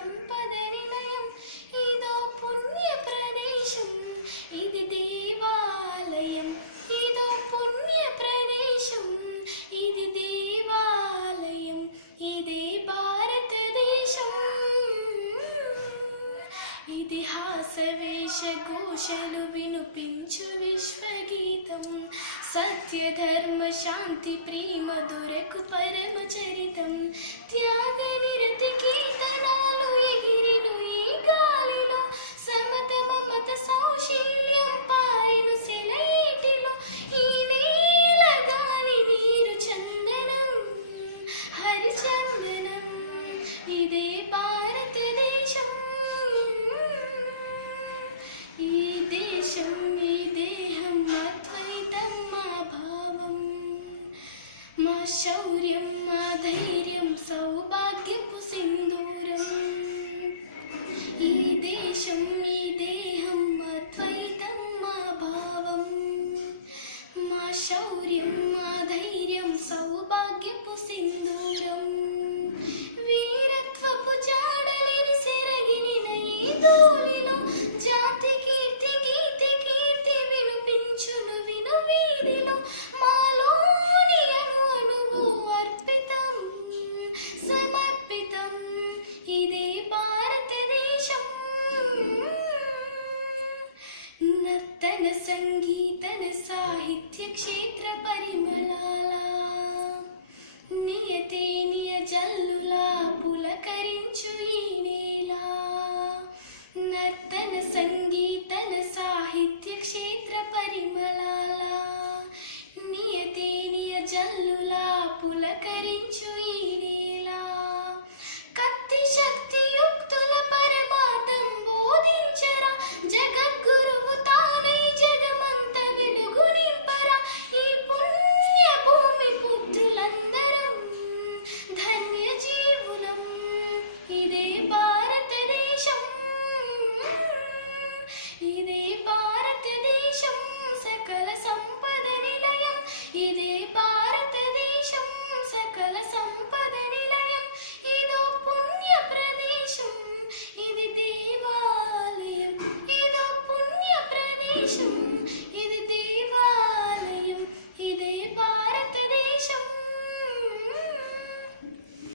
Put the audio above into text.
సంపద నిలయం, ఇదో పుణ్య ప్రదేశం, ఇది దేవాలయం. ఇదో పుణ్య ప్రదేశం, ఇది దేవాలయం, ఇదే భారతదేశం. ఇతిహాస వేషఘోషలు వినుపించు విశ్వగీతం, సత్య ధర్మ శాంతి ప్రేమ దొరకు పరమ చరితం. త్యాగ నిరతి కీర్తనాలు ఎగిరిను ఈ గాలిలో, సమత మమత సౌశీల్యం పారెను సెలయేటిలో. ఈ నేల గాలి నీరు చందనం హరిచందనం, ఇదే భారతదేశం. ఈ దేశం ఈ దేహం అద్వైతం మా భావం, మా శౌర్యం మా ధైర్యం సౌభాగ్యపు సింధూరం. ఈ దేశం ఈ దేహం అద్వైతం మా భావం, మా శౌర్యం మా ధైర్యం సౌభాగ్యపు సింధూరం. వీరత్వపు జాడలేని సెరగిన ఈ ధూళిలో, జాతి కీర్తి కీర్తి కీర్తి వినిపించును విను వీధిలో. మాలోని అణు అణువు అర్పితం సమర్పితం, ఇదే భారతదేశం. నర్తన సంగీతన సాహిత్య క్షేత్ర పరిమళాల, నియతే నియ జల్లులా పులకరించు ఈ నేల. నర్తన సంగీతన సాహిత్య క్షేత్ర పరిమళాల, నియతే నియ జల్లులా పులకరించు